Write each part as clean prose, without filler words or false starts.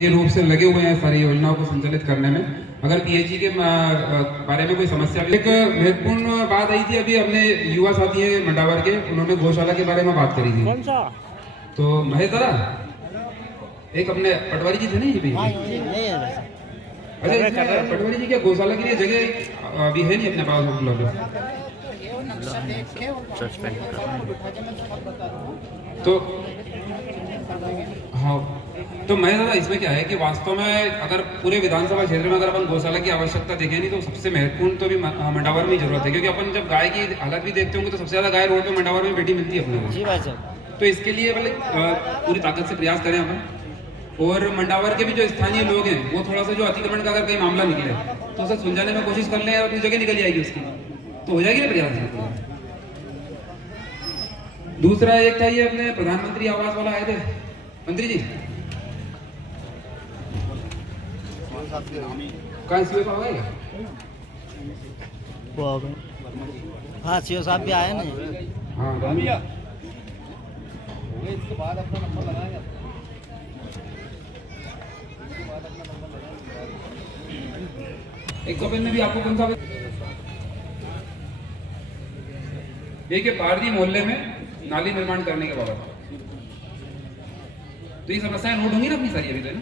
के रूप से लगे हुए हैं सारी योजनाओं को संचालित करने में। अगर पीएचई के बारे में कोई समस्या, एक महत्वपूर्ण बात आई थी, अभी हमने युवा साथी है मंडावर के, उन्होंने गौशाला के बारे में बात करी थी। कौन सा? तो महेश दादा, एक अपने पटवारी जी थे ना, अच्छा पटवारी जी क्या गौशाला के लिए जगह अभी है नहीं अपने पास उपलब्ध? तो हाँ, तो मैं दादा इसमें क्या है कि वास्तव में अगर पूरे विधानसभा क्षेत्र में अगर अपन गौशाला की आवश्यकता देखें नहीं, तो सबसे महत्वपूर्ण तो भी मंडावर में ही जरूरत है, क्योंकि अपन जब गाय की हालत भी देखते होंगे तो सबसे ज्यादा गाय रोड पे मंडावर में बैठी मिलती है अपने को। तो इसके लिए पूरी ताकत से प्रयास करें अपन, और मंडावर के भी जो स्थानीय लोग हैं वो थोड़ा सा जो अतिक्रमण का अगर कहीं मामला निकले तो उसे सुलझाने में कोशिश कर लें, और अपनी जगह निकल जाएगी उसकी, तो हो जाएगी ना प्रयास। दूसरा एक था ये अपने प्रधानमंत्री आवास वाला आए थे मंत्री जी, कहाँ सीओ साहब आए? हाँ सीओ साहब भी आए ना। हाँ इसके बाद अपना नंबर लगाएंगे। एक कपिल में भी आपको कौन सा देखिए पारदी मोहल्ले में नाली निर्माण करने के बाद तो ये समस्याएं नोट होंगी ना अपनी सारी अभी तो ना।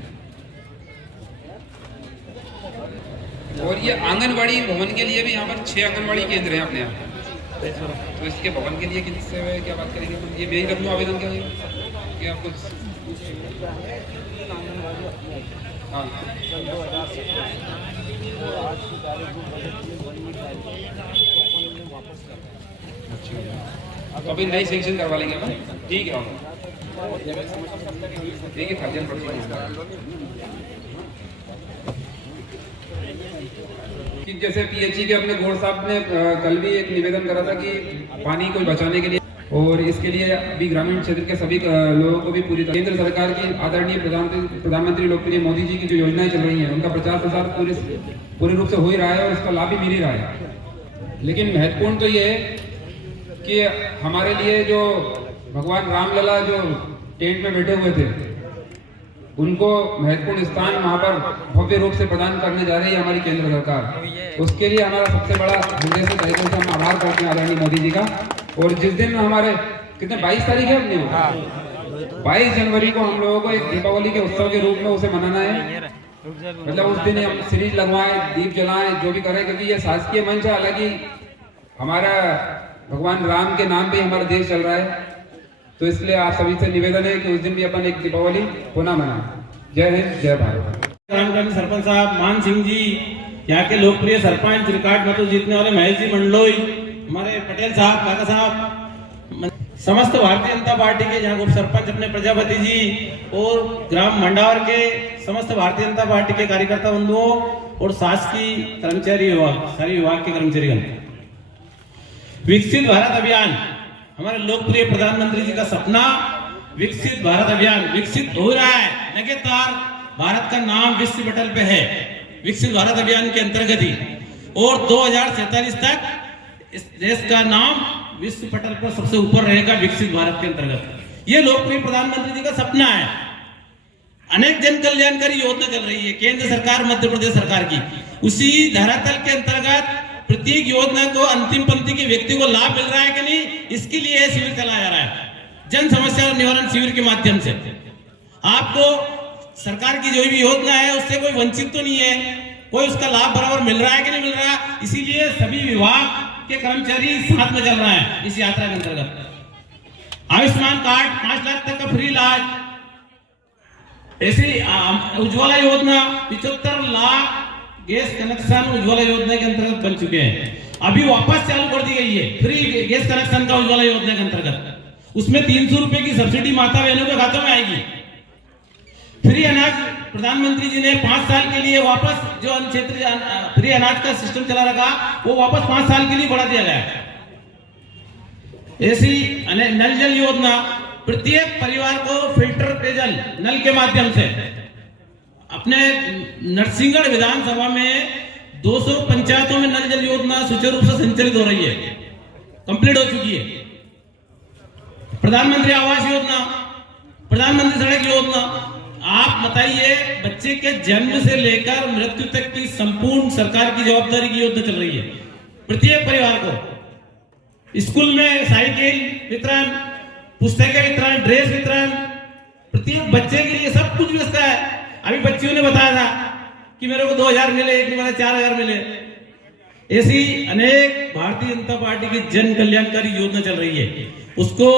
और ये आंगनवाड़ी भवन के लिए भी यहाँ पर 6 आंगनवाड़ी केंद्र हैं अपने यहाँ, तो इसके भवन के लिए किससे क्या बात करेंगे? ये मैं ही रख लूँ आवेदन क्या आपको? हाँ अच्छा, तो अभी नई सेंक्शन करवा लेंगे अपन, ठीक है। देखिए खर्चन कि जैसे पीएचई के अपने गौड़ साहब ने कल भी एक निवेदन करा था कि पानी को बचाने के लिए, और इसके लिए अभी ग्रामीण क्षेत्र के सभी लोगों को भी पूरी केंद्र सरकार की आदरणीय प्रधानमंत्री लोकप्रिय मोदी जी की जो योजनाएं चल रही हैं उनका प्रचार प्रसार पूरे रूप से हो ही रहा है और उसका लाभ भी मिल ही रहा है। लेकिन महत्वपूर्ण तो ये है कि हमारे लिए जो भगवान रामलला जो टेंट में बैठे हुए थे उनको महत्वपूर्ण स्थान वहां पर भव्य रूप से प्रदान करने जा रही है हमारी केंद्र सरकार। उसके लिए हमारा सबसे बड़ा हृदय से तरीके से हम आभार करते हैं आदरणीय मोदी जी का। और जिस दिन हमारे कितने 22 तारीख है अपने 22 जनवरी को हम लोगों को एक दीपावली के उत्सव के रूप में उसे मनाना है। मतलब उस दिन हम सीरीज लगवाएं, दीप जलाएं, जो भी करें, क्योंकि ये शासकीय मंच है। हालांकि हमारा भगवान राम के नाम पे हमारा देश चल रहा है, तो इसलिए आप सभी से निवेदन है कि उस दिन भी अपन एक दीपावली पुनः मनाएं। जय हिंद, जय भारत। सरपंच साहब मान सिंह जी, यहाँ के लोकप्रिय सरपंच, रिकॉर्ड मतलब जीतने वाले महेश जी मंडलोई, हमारे पटेल साहब, काका साहब, समस्त भारतीय जनता पार्टी के यहाँ उप सरपंच अपने प्रजापति जी, और ग्राम मंडावर के समस्त भारतीय जनता पार्टी के कार्यकर्ता बंधुओं और शासकीय कर्मचारी विभाग, सारे विभाग के कर्मचारीगण। विकसित भारत अभियान, हमारे लोकप्रिय प्रधानमंत्री जी का सपना विकसित भारत अभियान विकसित हो रहा है। लगातार भारत का नाम विश्व पटल पे है विकसित भारत अभियान के अंतर्गत ही, और 2047 तक इस देश का नाम विश्व पटल पर सबसे ऊपर रहेगा विकसित भारत के अंतर्गत। ये लोकप्रिय प्रधानमंत्री जी का सपना है। अनेक जन कल्याणकारी योजना चल रही है केंद्र सरकार, मध्य प्रदेश सरकार की, उसी धरातल के अंतर्गत प्रत्येक योजना को अंतिम पंक्ति के व्यक्ति को लाभ मिल रहा है कि नहीं, इसके लिए यह शिविर चलाया जा रहा है, जन समस्या निवारण शिविर के माध्यम से। आपको सरकार की जो भी योजना है उससे कोई वंचित तो नहीं है, कोई उसका लाभ बराबर मिल रहा है कि नहीं मिल रहा है, इसीलिए सभी विभाग के कर्मचारी साथ में चल रहा है इस यात्रा के अंतर्गत। आयुष्मान कार्ड 5 लाख तक का फ्री इलाज, ऐसे उज्ज्वला योजना 75 लाख गैस कनेक्शन उज्ज्वला योजना के अंतर्गत बन चुके हैं। अभी वापस चालू कर दी गई है फ्री गैस कनेक्शन का उज्ज्वला योजना के अंतर्गत। उसमें 300 रुपए की सब्सिडी माता बहनों के खातों में आएगी। फ्री अनाज प्रधानमंत्री जी ने 5 साल के लिए वापस, जो अन्न क्षेत्र फ्री अनाज का सिस्टम चला रखा वो वापस 5 साल के लिए बढ़ा दिया गया है। ऐसी नल जल योजना, प्रत्येक परिवार को फिल्टर पेयजल नल के माध्यम से। अपने नरसिंहगढ़ विधानसभा में 200 पंचायतों में नल जल योजना सुचारू रूप से संचालित हो रही है, कंप्लीट हो चुकी है। प्रधानमंत्री आवास योजना, प्रधानमंत्री सड़क योजना, आप बताइए, बच्चे के जन्म से लेकर मृत्यु तक की संपूर्ण सरकार की जवाबदारी की योजना चल रही है। प्रत्येक परिवार को स्कूल में साइकिल वितरण, पुस्तकें वितरण, ड्रेस वितरण, प्रत्येक बच्चे के लिए सब कुछ व्यवस्था है। अभी बच्चियों ने बताया था कि मेरे को 2000 मिले, एक ने बताया 4000 मिले। ऐसी अनेक भारतीय जनता पार्टी की जन कल्याणकारी योजना चल रही है, उसको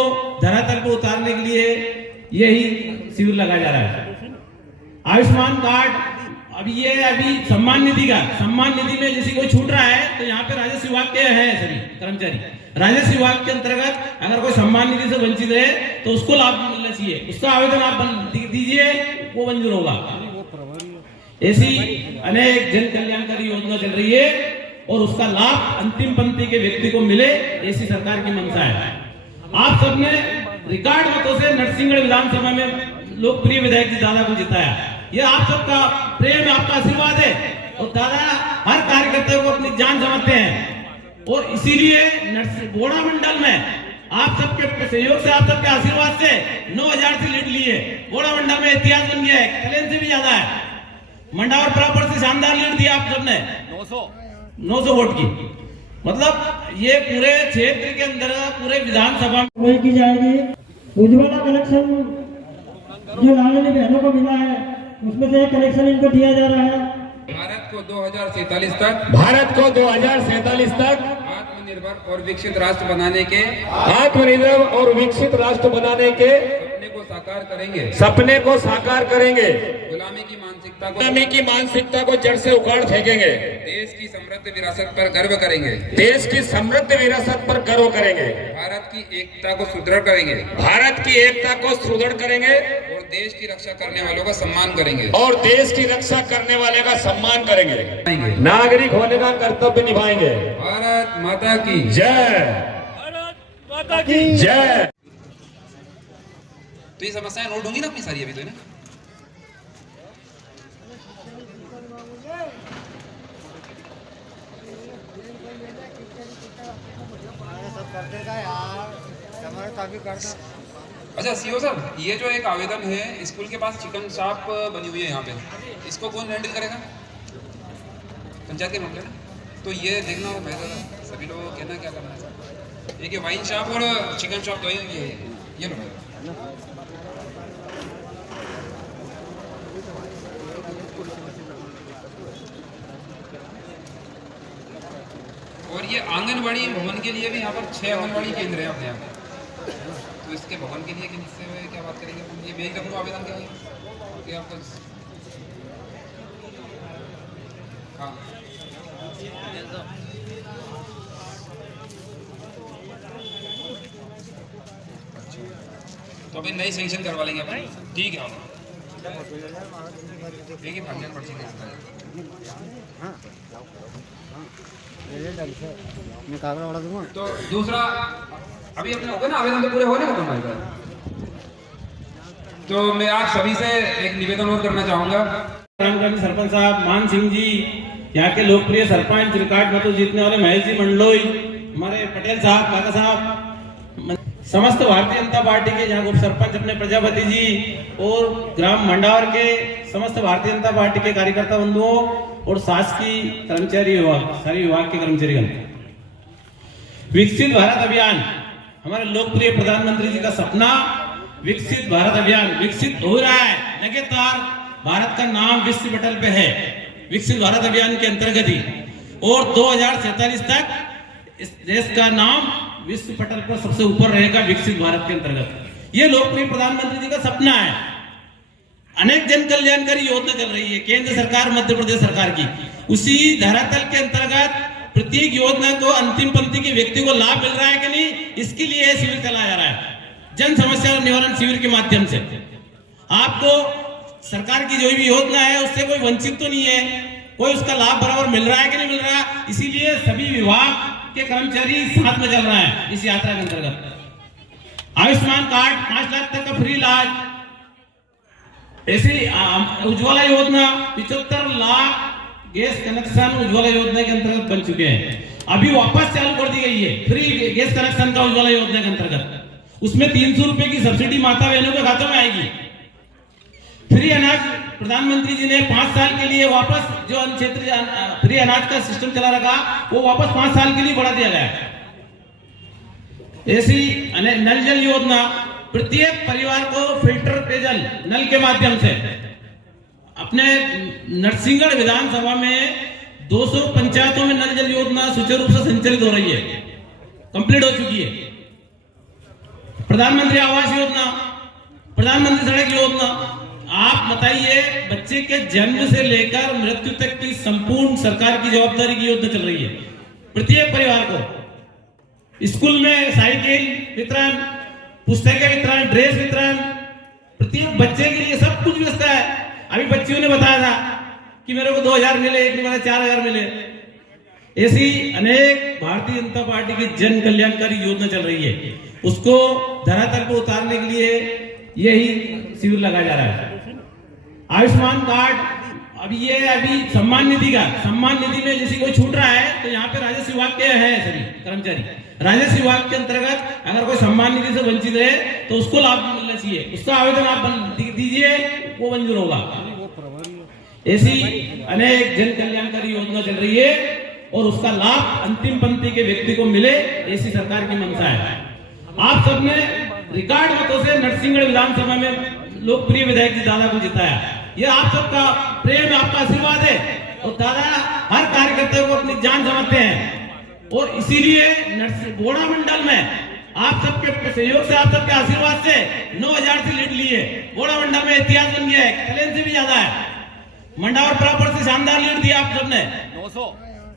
धरातल पर उतारने के लिए यही शिविर लगाया जा रहा है। आयुष्मान कार्ड, अभी सम्मान निधि में जैसे कोई छूट रहा है तो यहाँ पे राजस्व विभाग के हैं सभी कर्मचारी। राजस्व विभाग के अंतर्गत अगर कोई सम्मान निधि से वंचित है तो उसको लाभ मिलना चाहिए, उसका आवेदन आप दीजिए, वो मंजूर होगा। ऐसी अनेक जन कल्याणकारी योजना चल रही है और उसका लाभ अंतिम पंक्ति के व्यक्ति को मिले, ऐसी सरकार की मंशा है। आप सबने रिकॉर्ड मतों से नरसिंहगढ़ विधानसभा में लोकप्रिय विधायक जी दादा को जिताया। ये आप सबका प्रेम, आपका आशीर्वाद है और दादा हर कार्यकर्ता को अपनी जान समझते हैं और इसीलिए बोड़ा मंडल में आप सबके सहयोग से, आप सबके आशीर्वाद से 9000 से लीड लिए। बोड़ा मंडल में इतिहास बन गया है, कल्याण से भी ज्यादा है। मंडावर प्रॉपर से शानदार लीड दिया आप सबने, 900 वोट की। मतलब ये पूरे क्षेत्र के अंदर, पूरे विधानसभा में की जाएगी। उज्ज्वला कनेक्शन जो लाडली बहनों को मिला है, उसमें से एक कनेक्शन इनको दिया जा रहा है। भारत को 2047 तक आत्मनिर्भर और विकसित राष्ट्र बनाने के सपने को साकार करेंगे। गुलामी की मानसिकता को जड़ से उखाड़ फेंकेंगे। देश की समृद्ध विरासत पर गर्व करेंगे। भारत की एकता को सुदृढ़ करेंगे और देश की रक्षा करने वालों का सम्मान करेंगे। नागरिक होने का कर्तव्य निभाएंगे। भारत माता की जय। तो ये समस्याएं नोट होंगी ना अपनी सारी अभी तो, है ना? अच्छा सीओ साहब, ये जो एक आवेदन है, स्कूल के पास चिकन शॉप बनी हुई है यहाँ पे, इसको कौन हैंडल करेगा? पंचायत के मामले ना। तो ये देखना हो बेहतर, सभी लोगों को कहना क्या करना है। एक वाइन शॉप और चिकन शॉप तो ये लो। और ये आंगनबाड़ी भवन के लिए भी यहाँ पर 6 आंगनबाड़ी केंद्र है अपने यहाँ। तो इसके भवन के लिए किससे क्या बात करेंगे? ये भेज रखूँ आवेदन क्या है कि आपको? हाँ तो अभी नई सेंक्शन करवा लेंगे अपन, ठीक है। देखिए 100% मैं कागज बढ़ा दूंगा। तो दूसरा अभी अपने हो गए ना आवेदन, तो पूरे होने का हमारे पास। तो मैं आप सभी से एक निवेदन और करना चाहूंगा। सरपंच साहब मान सिंह जी, यहाँ के लोकप्रिय सरपंच, रिकॉर्ड मतों जीतने वाले महेश जी मंडलोई, हमारे पटेल साहब, काका साहब, समस्त भारतीय जनता पार्टी के यहाँ उप सरपंच अपने प्रजापति जी और ग्राम मंडावर के समस्त भारतीय जनता पार्टी के कार्यकर्ता बंधुओं और शासकीय कर्मचारी विभाग, सारे विभाग के कर्मचारीगण। विकसित भारत अभियान, हमारे लोकप्रिय प्रधानमंत्री जी का सपना विकसित भारत अभियान विकसित हो रहा है। लगातार भारत का नाम विश्व पटल पे है विकसित भारत अभियान के अंतर्गत ही, और 2047 तक इस देश का नाम विश्व पटल पर सबसे ऊपर रहेगा विकसित भारत के अंतर्गत। ये लोकप्रिय प्रधानमंत्री जी का सपना है। अनेक जन कल्याणकारी योजना चल रही है केंद्र सरकार, मध्य प्रदेश सरकार की, उसी धरातल के अंतर्गत प्रत्येक योजना को अंतिम पंक्ति के व्यक्ति को लाभ मिल रहा है कि नहीं, इसके लिए शिविर चलाया जा रहा है। जन समस्या निवारण शिविर के माध्यम से आपको सरकार की जो भी योजना है उससे कोई वंचित तो नहीं है, कोई उसका लाभ बराबर मिल रहा है कि नहीं मिल रहा, इसीलिए सभी विभाग के कर्मचारी साथ में चल रहे हैं इस यात्रा के अंतर्गत। आयुष्मान कार्ड 5 लाख तक का फ्री इलाज, ऐसे उज्ज्वला योजना 75 लाख गैस कनेक्शन उज्ज्वला योजना के अंतर्गत बन चुके हैं। अभी वापस चालू कर दी गई है फ्री गैस कनेक्शन का उज्ज्वला योजना के अंतर्गत। उसमें 300 रुपए की सब्सिडी माता बहनों के खातों में आएगी। फ्री अनाज प्रधानमंत्री जी ने 5 साल के लिए वापस जो अन्न क्षेत्र फ्री अनाज का सिस्टम चला रखा वो वापस 5 साल के लिए बढ़ा दिया गया है। ऐसी नल जल योजना प्रत्येक परिवार को फिल्टर पेयजल नल के माध्यम से अपने नरसिंहगढ़ विधानसभा में 200 पंचायतों में नल जल योजना सुचारू रूप से संचालित हो रही है, कंप्लीट हो चुकी है। प्रधानमंत्री आवास योजना, प्रधानमंत्री सड़क योजना, आप बताइए बच्चे के जन्म से लेकर मृत्यु तक की संपूर्ण सरकार की जवाबदारी की योजना चल रही है। प्रत्येक परिवार को स्कूल में साइकिल वितरण, पुस्तकें वितरण, ड्रेस वितरण, प्रत्येक बच्चे के लिए सब कुछ व्यवस्था है। अभी बच्चियों ने बताया था कि मेरे को 2000 मिले, एक ने बताया 4000 मिले। ऐसी अनेक भारतीय जनता पार्टी की जन कल्याणकारी योजना चल रही है, उसको धरातल पर उतारने के लिए यही शिविर लगाया जा रहा है। आयुष्मान कार्ड, अभी सम्मान निधि का, सम्मान निधि में जैसे कोई छूट रहा है तो यहाँ पे राजस्व विभाग के हैं सभी कर्मचारी, राजस्व विभाग के अंतर्गत अगर कोई सम्मान निधि से वंचित है तो उसको लाभ मिलना चाहिए, उसका आवेदन आप दीजिए, वो मंजूर होगा। ऐसी अनेक जन कल्याणकारी योजना चल रही है और उसका लाभ अंतिम पंक्ति के व्यक्ति को मिले, ऐसी सरकार की मंशा है। आप सबने रिकॉर्ड मतों से नरसिंहगढ़ विधानसभा में लोकप्रिय विधायक जी दादा को जिताया। ये आप सबका प्रेम, आपका आशीर्वाद है और दादा हर कार्यकर्ता को अपनी जान समझते हैं और इसीलिए बोड़ा मंडल में आप सबके सहयोग से, आप सबके आशीर्वाद से 9000 से लीड लिए। बोड़ा मंडल में इतिहास बन गया है, कल्याण से भी ज्यादा है। मंडावर बराबर से शानदार लीड दिया आप सबने,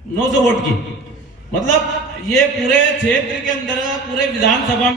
900 वोट की। मतलब ये पूरे क्षेत्र के अंदर पूरे विधानसभा